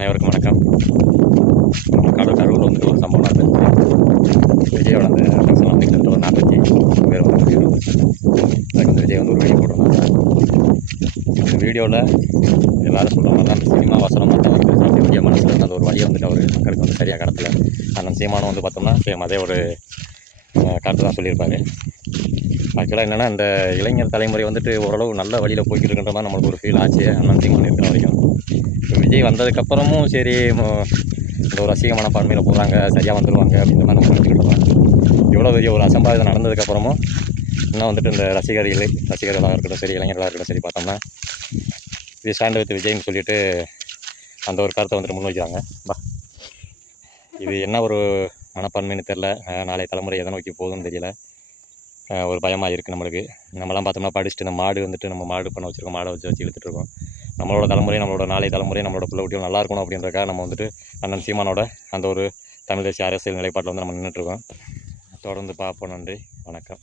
அனைவருக்கும் வணக்கம். கரூரில் வந்துட்டு ஒரு சம்பவம் நடந்துச்சு. விஜயோட அந்த ஃபங்க்ஷன் வந்துட்டு ஒரு 43 பேர் வந்து அதுக்கு வந்து விஜய் வந்து ஒரு வீடியோ போட்டிருந்தாங்க. இந்த வீடியோவில் எல்லோரும் சொல்கிற மாதிரி அந்த சினிமா வசனம் மட்டும் வந்து அப்படி விஜய் மனசில் இருந்த அந்த ஒரு வழியை வந்துட்டு அவர் மக்களுக்கு வந்து சரியாக கடத்தலை. அண்ணன் சீமானும் வந்து பார்த்தோம்னா சேம் அதே ஒரு கருத்து தான் சொல்லியிருப்பாரு. ஆக்சுவலாக என்னென்னா, இந்த இளைஞர் தலைமுறை வந்துட்டு ஓரளவு நல்ல வழியில் போய்கிட்டு இருக்கின்ற மாதிரி நம்மளுக்கு ஒரு ஃபீல் ஆச்சு அண்ணன் சீமான் இருக்கிற வரைக்கும். விஜய் வந்ததுக்கப்புறமும் சரி இந்த ஒரு ரசிக மனப்பான்மையில் போகிறாங்க, சரியாக வந்துடுவாங்க அப்படின்ற மாதிரி நம்ம நினச்சிக்கிட்டோம். இவ்வளோ பெரிய ஒரு அசம்பாவிதம் நடந்ததுக்கப்புறமும் இன்னும் வந்துட்டு இந்த ரசிகர்களாக இருக்கட்டும் சரி, இளைஞர்களாக இருக்கட்டும் சரி, பார்த்தோம்னா இது ஸ்டாண்ட் வித் விஜய்னு சொல்லிட்டு அந்த ஒரு கருத்தை வந்துட்டு முன்வைக்கிறாங்க. இது என்ன ஒரு மனப்பான்மைன்னு தெரில. நாளைய தலைமுறை எதை நோக்கி போகுதுன்னு தெரியல. ஒரு பயமாக இருக்குது நம்மளுக்கு. நம்மலாம் பார்த்தோம்னா படிச்சுட்டு நம்ம மாடு பண்ண வச்சுருக்கோம், மாடை வச்சு இழுத்துட்ருக்கோம். நம்மளோட தலைமுறை, நம்மளோட நாளைய தலைமுறை, நம்மளோட பிள்ளை குட்டிகள் நல்லா இருக்கணும் அப்படின்றக்காக நம்ம வந்துட்டு அண்ணன் சீமானோட அந்த ஒரு தமிழ் தேசிய அரசியல் நிலைப்பாட்டில் வந்து நம்ம நின்றுட்டுருக்கோம். தொடர்ந்து பார்ப்போம். நன்றி, வணக்கம்.